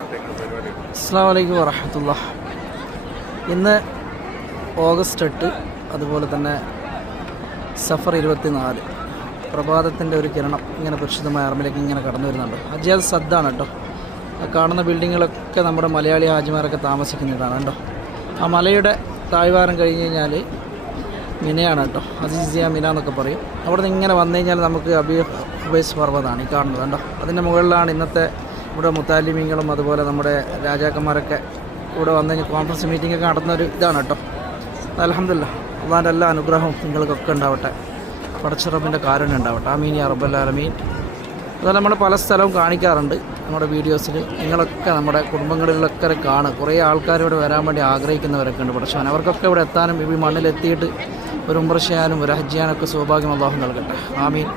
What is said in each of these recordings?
അസ്സലാമു അലൈക്കും വറഹ്മത്തുള്ളാഹി. ഇന്ന് ഓഗസ്റ്റ് 8, അതുപോലെ തന്നെ സഫർ 24. പ്രഭാതത്തിൻ്റെ ഒരു കിരണം ഇങ്ങനെ പരിശുദ്ധമായ അറമിലേക്ക് ഇങ്ങനെ കടന്നു വരുന്നുണ്ട്. ഹജ്ജാദ് സദ്ദാണ് കേട്ടോ. കാണുന്ന ബിൽഡിങ്ങുകളൊക്കെ നമ്മുടെ മലയാളി ഹാജിമാരൊക്കെ താമസിക്കുന്നതാണ് കേട്ടോ. ആ മലയുടെ താഴ്വാരം കഴിഞ്ഞ് കഴിഞ്ഞാൽ മിനയാണ് കേട്ടോ. അസീസിയ മിന എന്നൊക്കെ പറയും. അവിടെ നിന്ന് ഇങ്ങനെ വന്നു കഴിഞ്ഞാൽ നമുക്ക് ഹുബൈസ് പർവ്വതമാണ് ഈ കാണുന്നത് കേട്ടോ. അതിൻ്റെ മുകളിലാണ് ഇന്നത്തെ ഇവിടെ മുത്താലിമീങ്ങളും അതുപോലെ നമ്മുടെ രാജാക്കന്മാരൊക്കെ ഇവിടെ വന്നു കഴിഞ്ഞാൽ കോൺഫറൻസ് മീറ്റിംഗൊക്കെ നടത്തുന്നൊരു ഇതാണ് കേട്ടോ. അൽഹംദുലില്ലാഹ്, അള്ളാൻ്റെ എല്ലാ അനുഗ്രഹവും നിങ്ങൾക്കൊക്കെ ഉണ്ടാവട്ടെ. പടച്ചിറപ്പിൻ്റെ കാരുണ്യം ഉണ്ടാവട്ടെ. ആമീൻ യാ റബ്ബൽ ആലമീൻ. അതുപോലെ നമ്മൾ പല സ്ഥലവും കാണിക്കാറുണ്ട് നമ്മുടെ വീഡിയോസിൽ. നിങ്ങളൊക്കെ നമ്മുടെ കുടുംബങ്ങളിലൊക്കെ കാണും. കുറേ ആൾക്കാർ ഇവിടെ വരാൻ വേണ്ടി ആഗ്രഹിക്കുന്നവരൊക്കെ ഉണ്ട്. പടച്ചവൻ അവർക്കൊക്കെ ഇവിടെ എത്താനും ഈ മണ്ണിലെത്തിയിട്ട് ഒരു ഉംറ ചെയ്യാനും ഒരു ഹജ്ജ് ചെയ്യാനൊക്കെ സൗഭാഗ്യം അല്ലാഹു നൽകട്ടെ. ആമീൻ.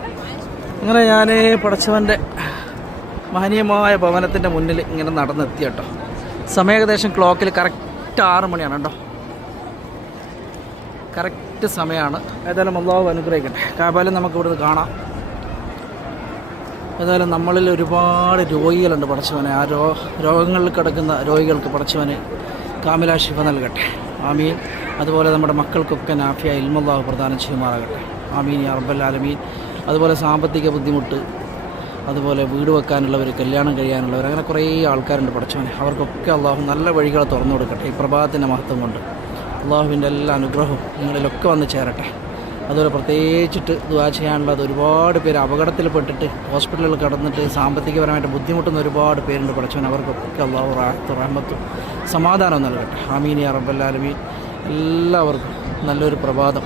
ഇങ്ങനെ ഞാൻ പടച്ചവൻ്റെ മഹനീയമായ ഭവനത്തിൻ്റെ മുന്നിൽ ഇങ്ങനെ നടന്നെത്തി കേട്ടോ. സമയം ഏകദേശം ക്ലോക്കിൽ കറക്റ്റ് 6 മണിയാണ് കേട്ടോ. കറക്റ്റ് സമയമാണ്. ഏതായാലും അല്ലാഹു അനുഗ്രഹിക്കട്ടെ. കാബാലും നമുക്ക് ഇവിടുന്ന് കാണാം. ഏതായാലും നമ്മളിൽ ഒരുപാട് രോഗികളുണ്ട് പടച്ചവനെ. ആ രോഗങ്ങളിൽ കിടക്കുന്ന രോഗികൾക്ക് പടച്ചവന് കാമിലാ ശിഫ നൽകട്ടെ. ആമീൻ. അതുപോലെ നമ്മുടെ മക്കൾക്കൊക്കെ നാഫിയ ഇൽമുല്ലാഹു പ്രദാനം ചെയ്യുമാറാകട്ടെ. ആമീൻ യാ റബ്ബൽ ആലമീൻ. അതുപോലെ സാമ്പത്തിക ബുദ്ധിമുട്ട്, അതുപോലെ വീട് വെക്കാനുള്ളവർ, കല്യാണം കഴിയാനുള്ളവർ, അങ്ങനെ കുറേ ആൾക്കാരുണ്ട് പടച്ചവനെ. അവർക്കൊക്കെ അള്ളാഹു നല്ല വഴികളെ തുറന്നു കൊടുക്കട്ടെ. ഈ പ്രഭാതത്തിൻ്റെ മഹത്വം കൊണ്ട് അള്ളാഹുവിൻ്റെ എല്ലാ അനുഗ്രഹവും നിങ്ങളിലൊക്കെ വന്ന് ചേരട്ടെ. അതുപോലെ പ്രത്യേകിച്ചിട്ട് ദുആ ചെയ്യാനുള്ളത്, ഒരുപാട് പേര് അപകടത്തിൽപ്പെട്ടിട്ട് ഹോസ്പിറ്റലുകളിൽ കിടന്നിട്ട് സാമ്പത്തികപരമായിട്ട് ബുദ്ധിമുട്ടുന്ന ഒരുപാട് പേരുണ്ട് പടച്ചവൻ. അവർക്കൊക്കെ അള്ളാഹു റാഹത്തും റഹ്മത്തും സമാധാനവും നൽകട്ടെ. ആമീൻ യാ റബ്ബൽ ആലമീൻ. എല്ലാവർക്കും നല്ലൊരു പ്രഭാതം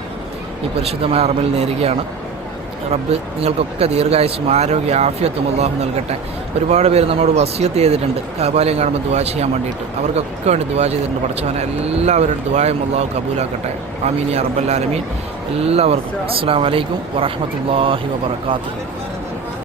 ഈ പരിശുദ്ധമായ അറമിൽ നേരുകയാണ്. റബ്ബ് നിങ്ങൾക്കൊക്കെ ദീർഘായുസ്സും ആരോഗ്യ ആഫിയത്തും അല്ലാഹു നൽകട്ടെ. ഒരുപാട് പേര് നമ്മളോട് വസിയത്ത് ചെയ്തിട്ടുണ്ട് കാബാലയം കാണുമ്പോൾ ദുആ ചെയ്യാൻ വേണ്ടിയിട്ട്. അവർക്കൊക്കെ വേണ്ടി ദുആ ചെയ്തിട്ടുണ്ട് പടച്ചവനെ. എല്ലാവരുടെ ദുആയും അല്ലാഹു കബൂലാക്കട്ടെ. ആമീൻ യാ റബ്ബൽ ആലമീൻ. എല്ലാവർക്കും അസ്സലാമു അലൈക്കും വറഹ്മത്തുള്ളാഹി വബറകാതുഹു.